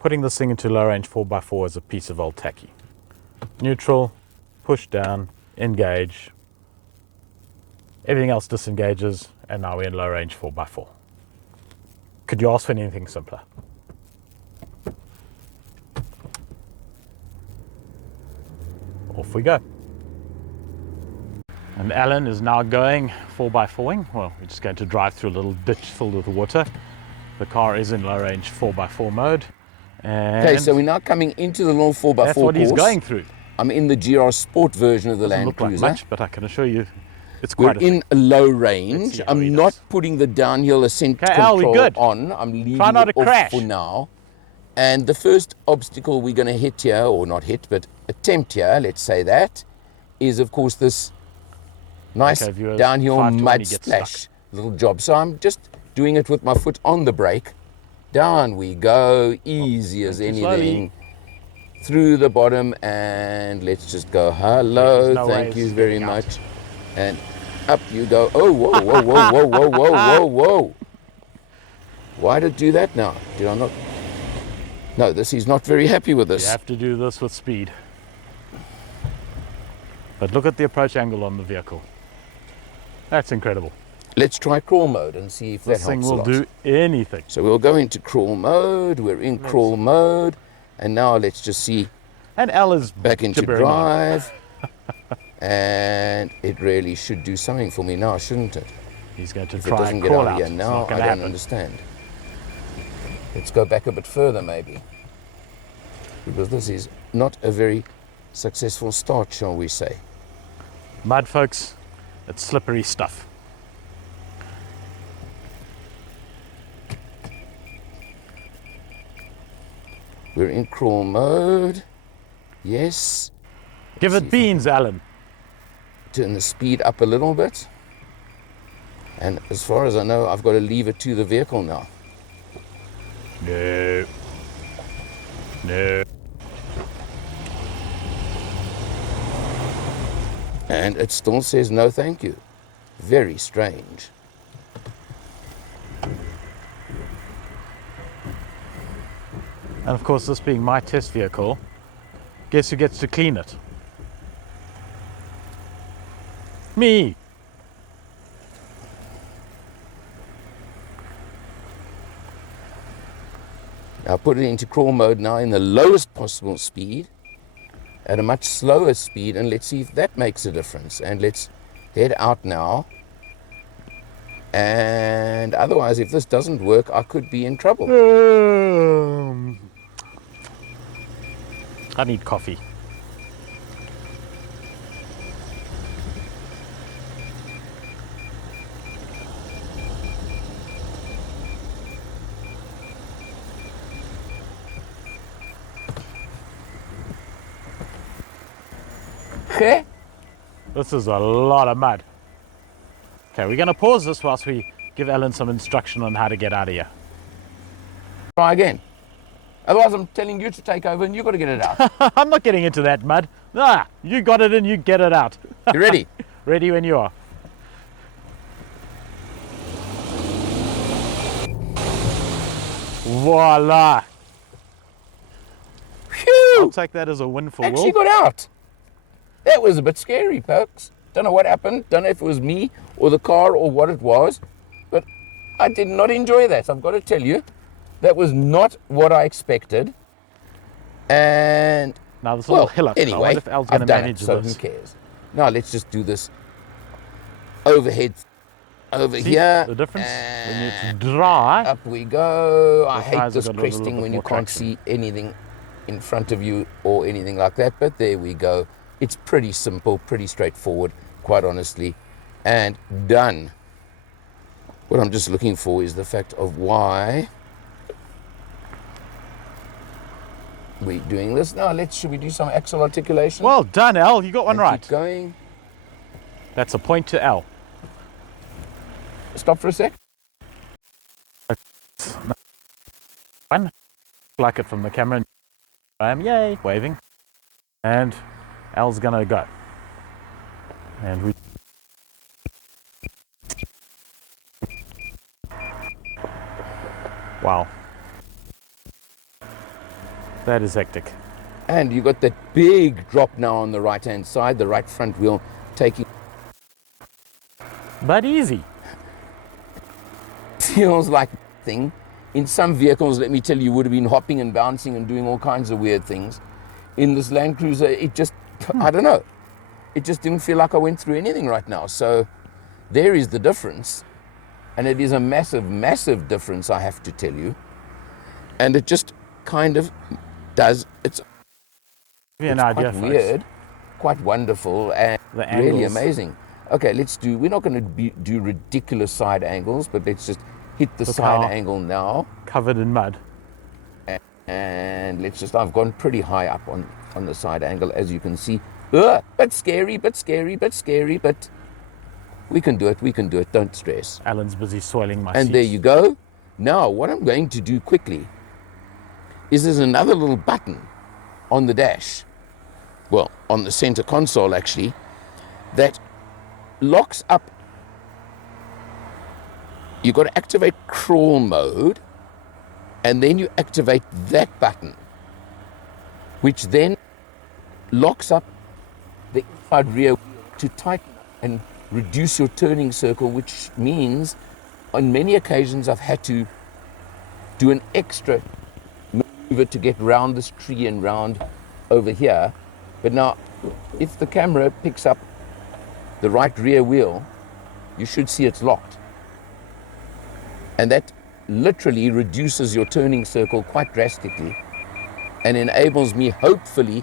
putting this thing into low range 4x4 is a piece of old tacky. Neutral, push down, engage. Everything else disengages, and now we're in low range 4x4. Could you ask for anything simpler? Off we go. And Alan is now going 4x4ing. Well, we're just going to drive through a little ditch filled with water. The car is in low range 4x4 mode. And okay, so we're now coming into the little 4x4 that's what course. he's going through. I'm in the GR Sport version of the Doesn't Land look Cruiser. like much, but I can assure you it's We're quite a thing. in a low Let's range. see how he I'm not does. putting the downhill ascent Okay, Al, we control good. on. I'm leaving Try not it to off crash. for now. And the first obstacle we're going to hit here, or not hit, but attempt here, let's say that, is of course this nice Okay, viewers, downhill 520 mud gets splash stuck. little job. So I'm just doing it with my foot on the brake. Down we go, easy as too anything. Through the bottom, and let's just go. Hello, There's no way thank you it's very getting out. much. And up you go. Oh, whoa, whoa, whoa, whoa, whoa, whoa, whoa, whoa. Why did it do that now? Did I not? No, he's not very happy with this. You have to do this with speed. But look at the approach angle on the vehicle. That's incredible. Let's try crawl mode and see if This that thing helps a will lot. do anything. So we'll go into crawl mode. We're in crawl mode. And now let's just see And Al is back into gibbering on. drive. And it really should do something for me now, shouldn't it? He's going to If it try doesn't and get crawl out out. here It's now, not I going don't to happen. understand. Let's go back a bit further maybe. Because this is not a very successful start, shall we say. Mud, folks, it's slippery stuff. We're in crawl mode. Yes. Give Let's see it if I beans, Alan. turn the speed up a little bit. And as far as I know, I've got to leave it to the vehicle now. No. No. And it still says no thank you. Very strange. And of course, this being my test vehicle, guess who gets to clean it? Me. I'll put it into crawl mode now in the lowest possible speed, at a much slower speed, and let's see if that makes a difference. And let's head out now. And otherwise, if this doesn't work, I could be in trouble. I need coffee. Okay. This is a lot of mud. Okay, we're going to pause this whilst we give Alan some instruction on how to get out of here. Try again. Otherwise, I'm telling you to take over and you've got to get it out. I'm not getting into that mud. Ah, you got it in, you get it out. You ready? Ready when you are. Voila! Phew! I'll take that as a win for Actually Will. got out. That was a bit scary, folks. Don't know what happened. Don't know if it was me or the car or what it was. But I did not enjoy that. I've got to tell you. That was not what I expected. And, Now this well, little hillock. I anyway, wonder if Al's going I've to done manage it, so this. who cares? Now let's just do this overhead over See here. the difference? When it's and dry, up we go. I The hate tyres this have got a little cresting bit when you more can't traction. see anything in front of you or anything like that. But there we go. It's pretty simple, pretty straightforward, quite honestly, and done. What I'm just looking for is the fact of why we're doing this. Now, should we do some axle articulation? well done, Al. You got one And right. Keep going. That's a point to Al. Stop for a sec. One. Like it from the camera. Yay, waving. And Al's gonna go. And we. Wow. That is hectic. And you got that big drop now on the right-hand side, the right front wheel taking. But easy. Feels like thing. In some vehicles, let me tell you, would have been hopping and bouncing and doing all kinds of weird things. In this Land Cruiser, it just, I don't know. It just didn't feel like I went through anything right now. So there is the difference. And it is a massive, massive difference, I have to tell you. And it just kind of does, it's quite weird, quite wonderful, and really amazing. Okay, we're not going to do ridiculous side angles, but let's just hit the side angle now. Covered in mud. And I've gone pretty high up on the side angle, as you can see. But scary, but we can do it, don't stress. Alan's busy soiling my seats. And there you go. Now, what I'm going to do quickly is there's another little button on the dash, well, on the center console actually, that locks up. You've got to activate crawl mode, and then you activate that button, which then locks up the inside rear to tighten and reduce your turning circle, which means on many occasions I've had to do an extra maneuver to get round this tree and round over here. But now, if the camera picks up the right rear wheel, you should see it's locked. And that literally reduces your turning circle quite drastically and enables me, hopefully,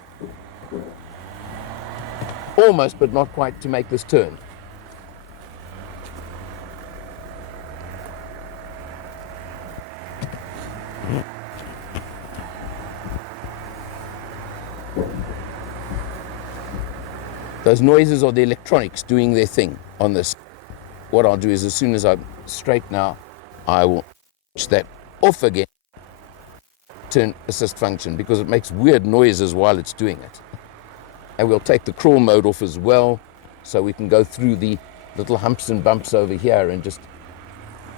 almost but not quite, to make this turn. Those noises are the electronics doing their thing on this. What I'll do is, as soon as I'm straight now, I will switch that off again, turn assist function, because it makes weird noises while it's doing it. And we'll take the crawl mode off as well, so we can go through the little humps and bumps over here and just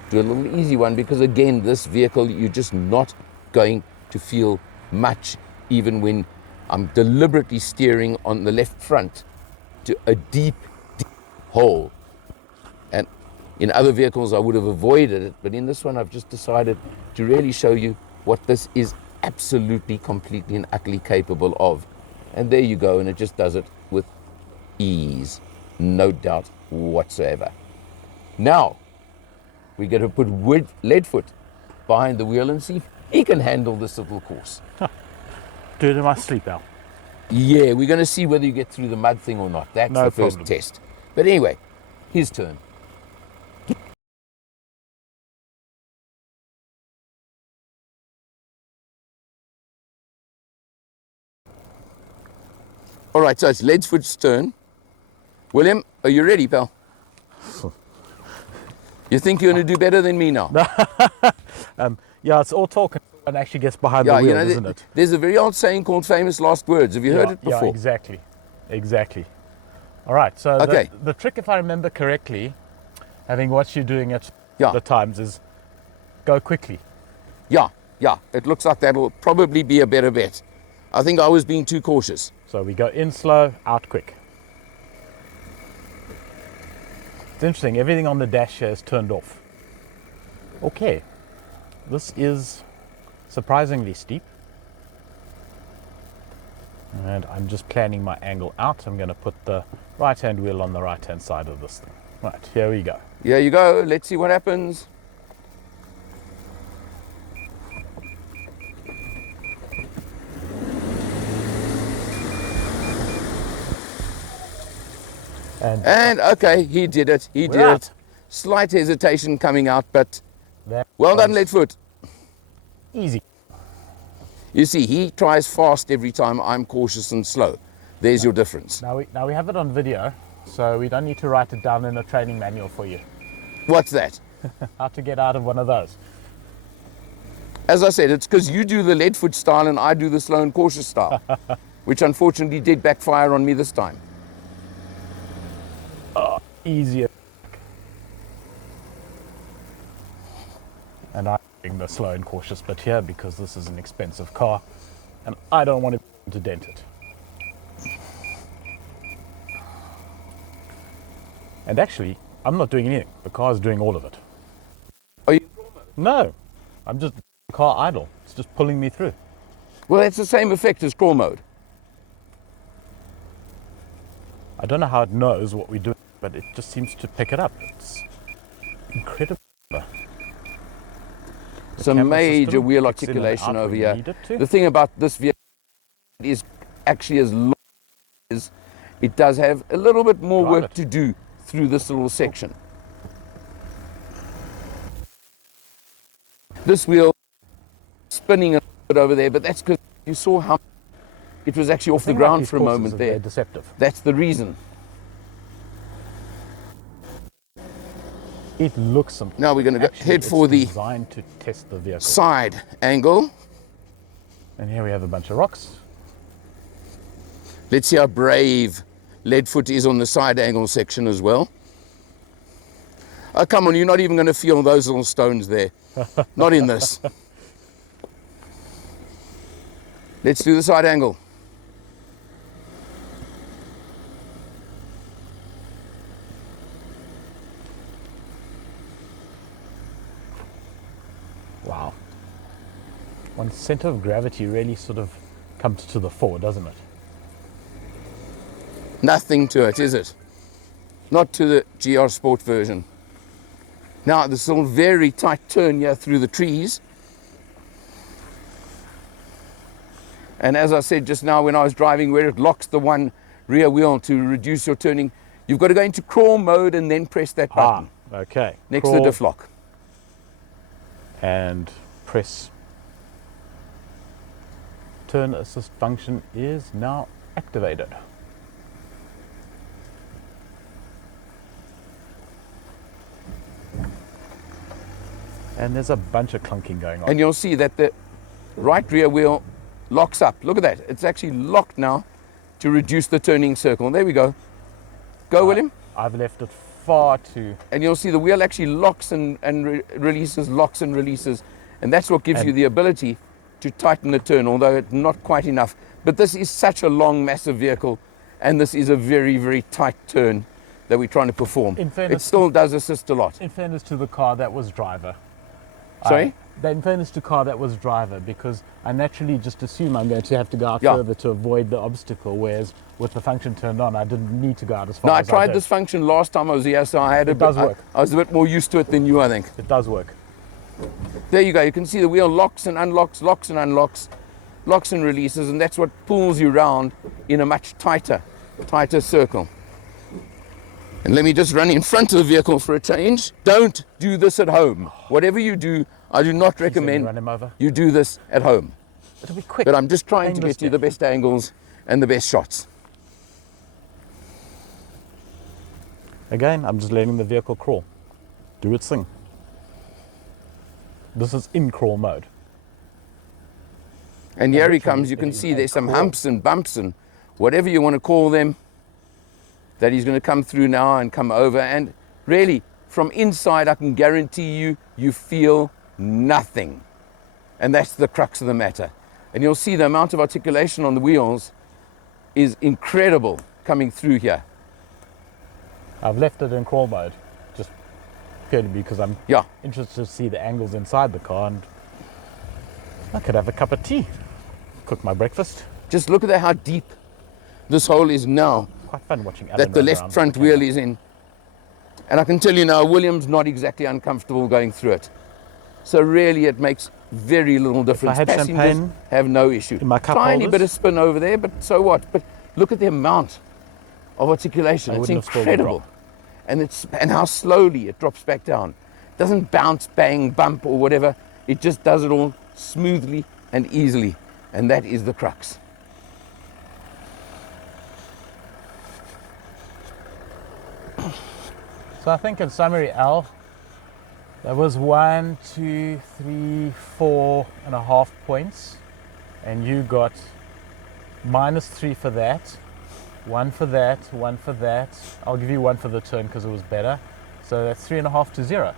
do a little easy one, because again, this vehicle, you're just not going to feel much, even when I'm deliberately steering on the left front to a deep, deep hole. And in other vehicles, I would have avoided it, but in this one, I've just decided to really show you what this is absolutely, completely, and utterly capable of. And there you go, and it just does it with ease, no doubt whatsoever. Now, we're going to put Leadfoot behind the wheel and see if he can handle this little course. Do it in my sleep, Al. Yeah, we're going to see whether you get through the mud thing or not. That's the first test. But anyway, his turn. All right, so it's Leadfoot's turn. William, are you ready, pal? You think you're going to do better than me now? Yeah, it's all talk and actually gets behind the wheel, isn't it? There's a very old saying called famous last words. Have you heard it before? Yeah, exactly. All right, so the trick, if I remember correctly, having watched you doing it the times, is go quickly. Yeah, it looks like that'll probably be a better bet. I think I was being too cautious. So we go in slow, out quick. It's interesting, everything on the dash here is turned off. Okay, this is surprisingly steep. And I'm just planning my angle out. I'm going to put the right-hand wheel on the right-hand side of this thing. Right, here we go. Here you go. Let's see what happens. And okay, he did it. He did it. Slight hesitation coming out, but well done, Leadfoot. Easy. You see, he tries fast every time. I'm cautious and slow. There's your difference. Now we have it on video, so we don't need to write it down in a training manual for you. What's that? How to get out of one of those. As I said, it's because you do the Leadfoot style and I do the slow and cautious style, which unfortunately did backfire on me this time. Easier. And I'm doing the slow and cautious bit here because this is an expensive car. and I don't want to dent it. And actually, I'm not doing anything. The car's doing all of it. Are you in crawl mode? No, I'm just car idle. It's just pulling me through. Well, that's the same effect as crawl mode. I don't know how it knows what we're doing, but it just seems to pick it up. It's incredible. Some major system wheel kicks in and articulation out over when you here. need it to. The thing about this vehicle is actually as long as it does have a little bit more Drive work it. to do through this little section. This wheel spinning a little bit over there, but that's because you saw how it was actually off the thing about ground these for a courses moment is they're there. deceptive. That's the reason. It looks simple. Now we're going to go Actually, head it's for the designed to test the vehicle. side angle. And here we have a bunch of rocks. Let's see how brave Leadfoot is on the side angle section as well. Oh, come on, you're not even going to feel those little stones there. Not in this. Let's do the side angle. Wow. One center of gravity really sort of comes to the fore, doesn't it? Nothing to it, is it? Not to the GR Sport version. Now, this little very tight turn here through the trees. And as I said just now when I was driving, where it locks the one rear wheel to reduce your turning, you've got to go into crawl mode and then press that button Okay. next to Crawl the diff lock. and press. Turn assist function is now activated. And there's a bunch of clunking going on. And you'll see that the right rear wheel locks up. Look at that. It's actually locked now to reduce the turning circle. There we go. Go, William. I've left it far too. And you'll see the wheel actually locks and releases, locks and releases. And that's what gives you the ability to tighten the turn, although it's not quite enough. But this is such a long, massive vehicle, and this is a very, very tight turn that we're trying to perform. In It fairness, still does assist a lot. in fairness to the car that was driver. Sorry? In fairness to car that was driver, because I naturally just assume I'm going to have to go out Yeah. further to avoid the obstacle, whereas with the function turned on, I didn't need to go out as far No, I as tried did. this function last time I was here, so I had It does work. I was a bit more used to it than you, I think. It does work. There you go. You can see the wheel locks and unlocks, locks and unlocks, locks and releases, and that's what pulls you round in a much tighter circle. And let me just run in front of the vehicle for a change. Don't do this at home. Whatever you do, I do not recommend Run him over. you do this at home. It'll be quick. But I'm just trying to Painless get you the death. best angles and the best shots. Again, I'm just letting the vehicle crawl. Do its thing. This is in crawl mode. And here he literally comes. You can in see a there's some crawl. humps and bumps and whatever you want to call them that he's going to come through now and come over. And really, from inside, I can guarantee you, you feel nothing. And that's the crux of the matter. And you'll see the amount of articulation on the wheels is incredible coming through here. I've left it in crawl mode, just purely because I'm Yeah. interested to see the angles inside the car, and I could have a cup of tea, cook my breakfast. Just look at how deep this hole is now Quite fun watching Alan that the run left around front with the wheel camera. is in. And I can tell you now, William's not exactly uncomfortable going through it. So really it makes very little difference. had Passengers champagne have no issue. in my cup Tiny holders? bit of spin over there, but so what? But look at the amount of articulation. I It's wouldn't have spilled a incredible. drop. And how slowly it drops back down. It doesn't bounce, bang, bump or whatever. It just does it all smoothly and easily. And that is the crux. So I think in summary, Al, that was 1, 2, 3, 4.5 points, and you got -3 for that, 1 for that, 1 for that. I'll give you 1 for the turn because it was better. So that's 3.5 to 0.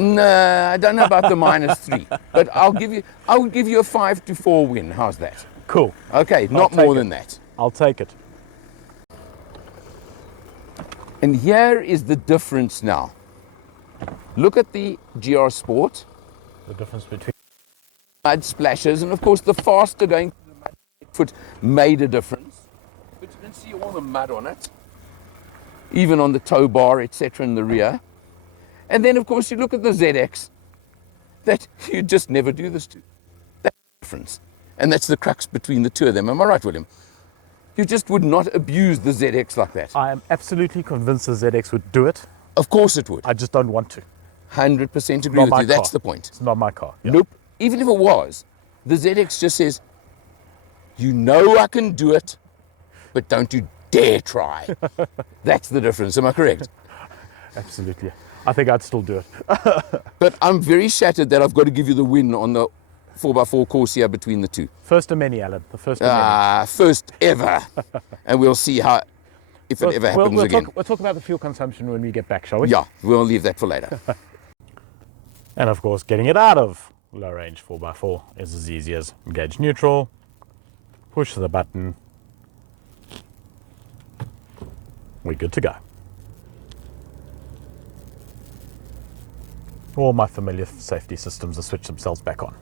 No, I don't know about the -3, but I would give you a 5-4 win. How's that? Cool. Okay, not more than that. I'll take it. And here is the difference now. Look at the GR Sport, The difference between mud splashes, and of course the faster going to the mud foot made a difference. But you can see all the mud on it, even on the tow bar, etc. in the rear. And then of course you look at the ZX, that you just never do this to. That's the difference. And that's the crux between the two of them. Am I right, William? You just would not abuse the ZX like that. I am absolutely convinced the ZX would do it. Of course it would. I just don't want to. 100% agree Not with my you. That's car. the point. It's not my car. Yeah. Nope. Even if it was, the ZX just says, you know I can do it, but don't you dare try. That's the difference. Am I correct? Absolutely. I think I'd still do it. But I'm very shattered that I've got to give you the win on the 4x4 course here between the two. First of many, Alan. The first of many. First ever. And we'll see how, if it ever happens again. We'll talk about the fuel consumption when we get back, shall we? Yeah, we'll leave that for later. And of course, getting it out of low range 4x4 is as easy as engage neutral, push the button, we're good to go. All my familiar safety systems have switched themselves back on.